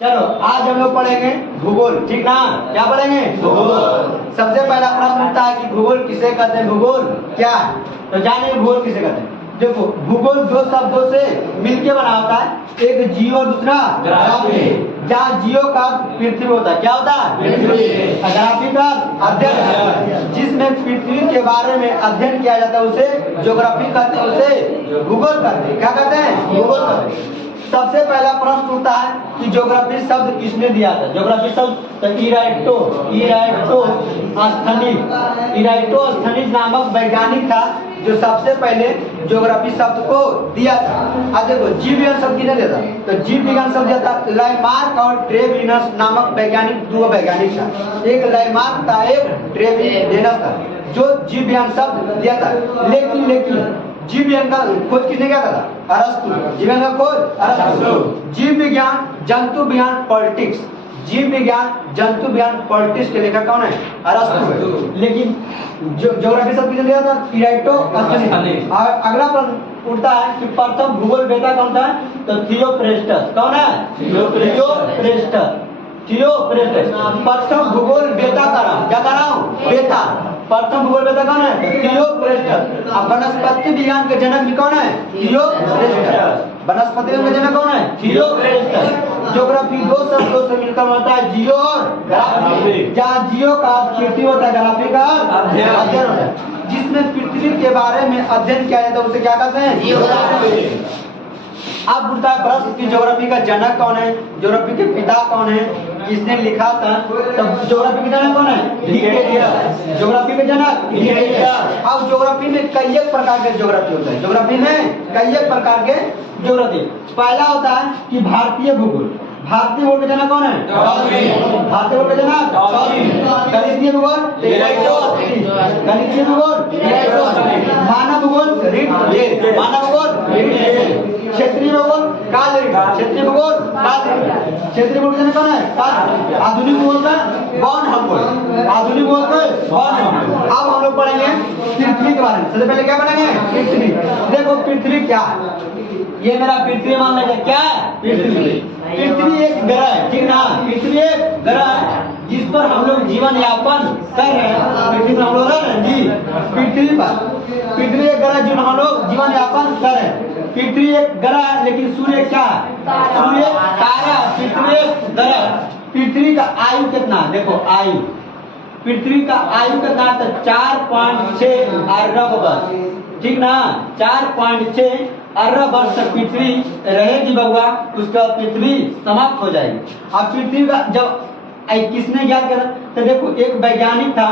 चलो आज हम लोग पढ़ेंगे भूगोल। ठीक ना? क्या पढ़ेंगे? भूगोल। सबसे पहला प्रश्न उठता है कि भूगोल किसे कहते हैं? भूगोल क्या है? तो जानिए भूगोल किसे कहते हैं। देखो, भूगोल दो शब्दों से मिलके बना होता है, एक जियो और दूसरा ग्राफी। जहाँ जियो का पृथ्वी होता है, क्या होता है? पृथ्वी। ग्राफी का अध्ययन, जिसमें पृथ्वी के बारे में अध्ययन किया जाता है उसे ज्योग्राफी कहते हैं, उसे भूगोल कहते हैं। क्या कहते हैं? भूगोल कहते हैं। सबसे पहला प्रश्न उठता है कि ज्योग्राफी शब्द किसने दिया था? ज्योग्राफी शब्द तो इराइटोस्थनीज नामक वैज्ञानिक था जो सबसे पहले ज्योग्राफी शब्द को दिया था। अब देखो, जीव विज्ञान शब्द किसने दिया था? तो जीव विज्ञान शब्द दिया था लाइमार्क और ट्रेविनस नामक वैज्ञानिक, दो वैज्ञानिक था। एक लाइमार्क था, एक ट्रेविनस था, जो जीव विज्ञान शब्द दिया था। लेकिन जीव विज्ञान का खोज किसने किया था? अरस्तु। जीव विज्ञान का खोज अरस्तु। जीव विज्ञान, जंतु विज्ञान, पॉलिटिक्स, जीव विज्ञान, जंतु विज्ञान, पॉलिटिक्स के लेखक कौन है? अरस्तु है। लेकिन ज्योग्राफी शब्द किसने दिया था? इराइटोस्थनीज। और अगला प्रश्न उठता है कि प्रथम भूगोल वेता कौन था? तो थियोफ्रेस्टस। कौन है? थियोफ्रेस्टस। प्रथम भूगोल वेता का नाम क्या कर रहा हूँ? वेता। प्रथम भूगोल वेता कौन है? थियोफ्रेस्टस। अब वनस्पति विज्ञान के जनक भी कौन है? थियोफ्रेस्टस। वनस्पति विज्ञान के जनक कौन है? थियोफ्रेस्टस। ज्योग्राफी दो शब्दों से मिलकर बनता है, जियो और ग्राफी। जहाँ जियो का पृथ्वी होता है, ग्राफी का अध्ययन होता है, जिसमें पृथ्वी के बारे में अध्ययन किया जाता है उसे क्या कहते हैं? जियोग्राफी। अब उठता है प्रश्न कि ज्योग्राफी का जनक कौन है? ज्योग्राफी के पिता कौन है? किसने लिखा था? तब ज्योग्राफी के जनक कौन है? डिकेडियस। ज्योग्राफी के जनक डिकेडियस। अब ज्योग्राफी में कई एक प्रकार के ज्योग्राफी होता है। ज्योग्राफी में कई एक प्रकार के ज्योग्राफी। पहला होता है कि भारतीय भूगोल। भारतीय भूगोल के जनक कौन है? भारतीय भूगोल के जनक गणितीय भूगोल, गणितीय भूगोल, मानव भूगोल, मानव भूगोल, क्षेत्रीय भूगोल, क्षेत्रीय भूगोल, क्षेत्रीय भूगोल के जनक कौन है? आधुनिक भूगोल का बॉन हमगोल्ड। आधुनिक भूगोल का बॉन हमगोल्ड। अब हम लोग पढ़ेंगे पृथ्वी के बारे में। सबसे पहले क्या पढ़ेंगे? पृथ्वी। देखो, पृथ्वी क्या है? ये मेरा पृथ्वी मान लीजिए। क्या है? पृथ्वी। पृथ्वी एक ग्रह है। ठीक ना? पृथ्वी एक ग्रह है जिस पर हम लोग जीवन यापन कर रहे हैं। पृथ्वी पर हम लोग रह रहे हैं जी। पृथ्वी एक ग्रह जिन हम लोग जीवन यापन कर रहे हैं। पृथ्वी एक ग्रह है, लेकिन सूर्य क्या है? सूर्य तारा। पृथ्वी एक ग्रह। पृथ्वी का आयु कितना? देखो, आयु, पृथ्वी का आयु कितना? 4.6 अरब वर्ष। ठीक ना? 4.6 अरब वर्ष तक पृथ्वी रहेगी बउआ, उसके बाद पृथ्वी समाप्त हो जाएगी। अब पृथ्वी का जब किसने ज्ञात किया? तो देखो, एक वैज्ञानिक था,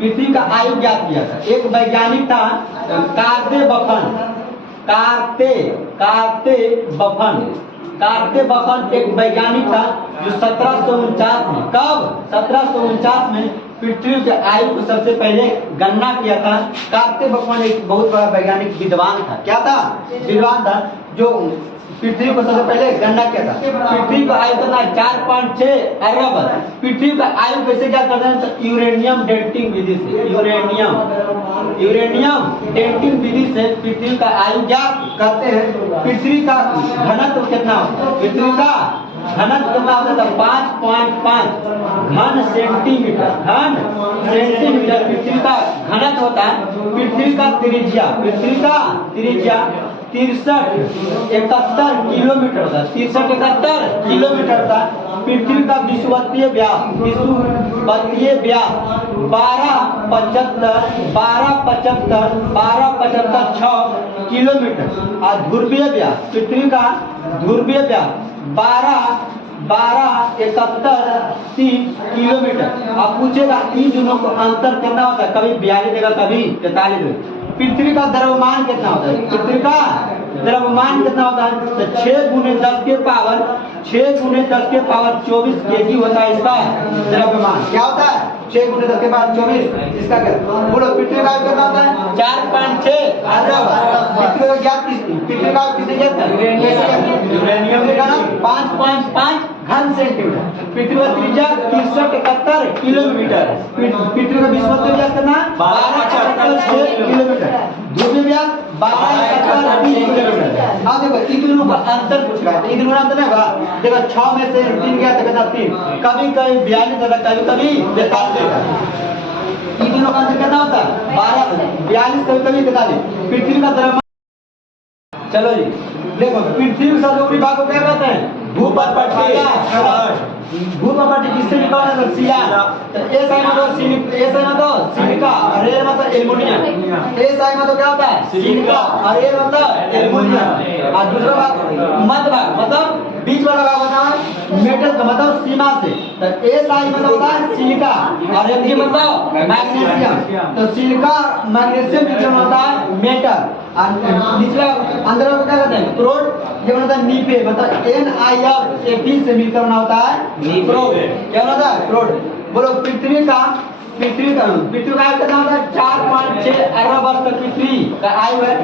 पृथ्वी का आयु ज्ञात किया था। एक वैज्ञानिक था कार्ते बफन एक वैज्ञानिक था जो 1749 में, कब? 1749 में पृथ्वी के आयु को सबसे पहले गणना किया था। कार्ते बफन एक बहुत बड़ा वैज्ञानिक विद्वान था। क्या था? विद्वान था, जो पृथ्वी को सबसे पहले गणना किया था। पृथ्वी का आयु कितना? 4.6 अरब। पृथ्वी का आयु कैसे क्या करते हैं? तो यूरेनियम डेटिंग विधि से, यूरेनियम डेटिंग विधि से पृथ्वी का आयु क्या करते हैं। पृथ्वी का घनत्व कितना होता है? पृथ्वी का घनत्व कितना होता है? 5.5 घन सेंटीमीटर पृथ्वी का घनत्व होता है। पृथ्वी का त्रिज्या 63-71 किलोमीटर होता है। 63-71 किलोमीटर था। पृथ्वी का विषुवतीय व्यास 1275 किलोमीटर। और ध्रुवीय व्यास, पृथ्वी का ध्रुवीय व्यास 1271 किलोमीटर। अब पूछेगा इन दोनों को अंतर कितना होता है? कभी 42 देगा, कभी 43 देगा। पृथ्वी का द्रव्यमान कितना होता है? पृथ्वी का द्रव्यमान कितना होता है? तो 6 × 10 के पावर 24 केजी होता है इसका द्रव्यमान। क्या होता है? 6 × 10 के पावर 24 इसका बोलो। पृथ्वी का कितना होता है? 4.6 अरब। पृथ्वी का ज्ञात पृथ्वी का किसने ज्ञात किया? यूरेनियम ने कहा 5.5 घन सेंटीमीटर। पृथ्वी का त्रिज्या 63-71 किलोमीटर। पृथ्वी का विषुवतीय व्यास कितना? 12.6 किलोमीटर। ध्रुवीय व्यास 12 किलोमीटर। हाँ देखो इन दोनों का अंतर पूछ रहा है, इन दोनों का अंतर नहीं होगा। देखो 6 में से 3 गया तो कितना 3, कभी कभी 42 होता, कभी कभी 43 होता। इन दोनों का अंतर कितना होता है 12, 42, कभी कभी 43। पृथ्वी का द्रव्यमान, चलो जी देखो पृथ्वी के साथ ऊपरी भाग को क्या कहते हैं? भूपटपट्टी। भूपटपट्टी किससे निकला है? सिया। तो एस आई मतलब सिलिका और ए मतलब एल्युमिनियम। एस आई मतलब क्या होता है? सिलिका और ए मतलब एल्युमिनियम। और दूसरा भाग मध्य भाग मतलब बीच वाला भाग होता है मेटल का मतलब सीमा से। तो एस आई मतलब होता है सिलिका और एम मतलब मैग्नीशियम। तो सिलिका मैग्नीशियम मिश्रण होता है मेटल। और निचला अंदर को क्या कहते हैं? क्रोड। ये बनता है नीपे, मतलब NiR से मिलकर बना होता है क्रोड। क्या होता है? क्रोड। बोलो पृथ्वी का आयु कितना होता है? 4.6 अरब वर्ष तक पृथ्वी का आयु है।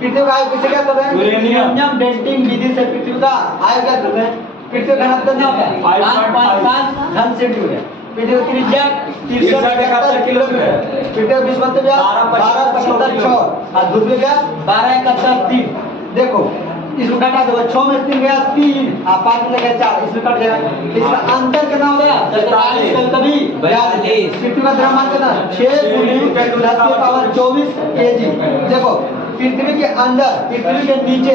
पृथ्वी का आयु किसे क्या कहते हैं? यूरेनियम डेटिंग विधि से पृथ्वी का आयु क्या कहते हैं? पृथ्वी का घनत्व कितना होता है? 5.5 घन सेंटीमीटर। पृथ्वी की त्रिज्या 371 किलोमीटर। पृथ्वी का विषुवत व्यास 12.75 और ध्रुवीय व्यास 12.71। देखो इसको घटा दो, 6 में 3 गया 3 और 5 में गया 4, इसमें कट जाएगा। इसका अंतर कितना हो गया? 43 कभी 42। पृथ्वी का द्रव्यमान कितना? 6 × 10⁻24 kg। देखो पृथ्वी के अंदर, पृथ्वी के नीचे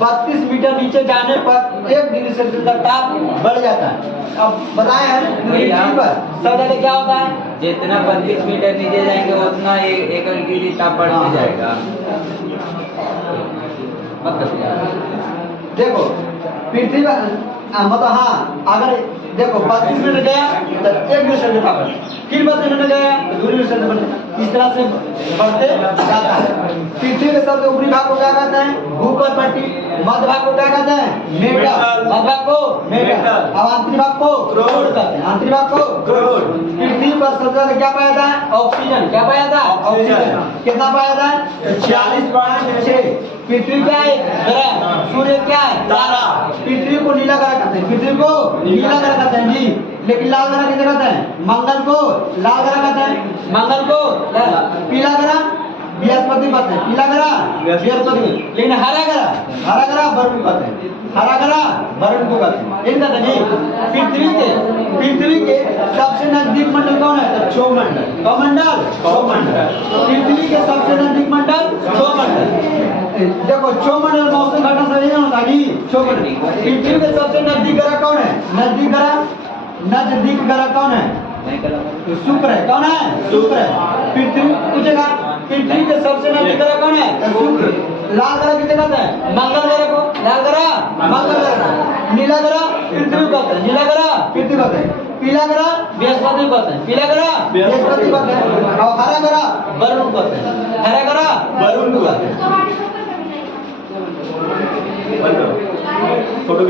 32 मीटर नीचे जाने पर 1 डिग्री सेल्सियस का ताप बढ़ जाता है। अब बताए हैं पृथ्वी पर सबसे क्या होता है? जितना 32 मीटर नीचे जाएंगे उतना 1 डिग्री ताप बढ़ते जाएगा। देखो पृथ्वी मतलब हाँ अगर देखो 32 मिनट गया तो 1 डिग्री सेल्सियस ताप, फिर 32 मिनट गया तो 2 डिग्री सेल्सियस बढ़ता, इस तरह से बढ़ते जाता है। पृथ्वी के सबसे ऊपरी भाग को क्या कहते हैं? भूपटपट्टी। मध्य भाग को क्या कहते हैं? मेटल। मध्य भाग को मेटल। अब आंतरिक भाग को क्रोड कहते हैं। आंतरिक भाग को क्रोड। पृथ्वी पर सबसे ज्यादा क्या पाया जाता है? ऑक्सीजन। क्या पाया जाता है? ऑक्सीजन। कितना पाया जाता है? 46.6। पृथ्वी क्या है? ग्रह। सूर्य क्या है? तारा। पृथ्वी को नीला ग्रह कहते हैं, पृथ्वी को नीला ग्रह कहते हैं जी। लेकिन लाल ग्रह किसे कहते हैं? मंगल को लाल ग्रह कहते हैं। मंगल को पीला ग्रह बृहस्पति कहते हैं। पीला ग्रह बृहस्पति। लेकिन हरा ग्रह वरुण कहते हैं। हरा ग्रह वरुण को कहते हैं। इन कहते हैं पृथ्वी के सबसे नजदीक मंडल कौन है? तो क्षोमंडल। कौन मंडल? क्षोमंडल। पृथ्वी के सबसे नजदीक मंडल क्षोमंडल। देखो क्षोमंडल मौसम घटना से नहीं होता जी। क्षोमंडल। पृथ्वी के सबसे नजदीक ग्रह कौन है? नजदीक ग्रह कौन है? शुक्र है। कौन है? शुक्र है। पृथ्वी पूछेगा पृथ्वी के सबसे नजदीक ग्रह कौन है? शुक्र। लाल ग्रह किसे कहते हैं? मंगल ग्रह को लाल ग्रह मंगल ग्रह। नीला ग्रह पृथ्वि कहते हैं। नीला ग्रह पृथ्वी कहते हैं। पीला ग्रह बृहस्पति कहते हैं। पीला ग्रह बृहस्पति कहते हैं। और हरा ग्रह वरुण कहते हैं। हरा ग्रह वरुण कहते हैं। फोटो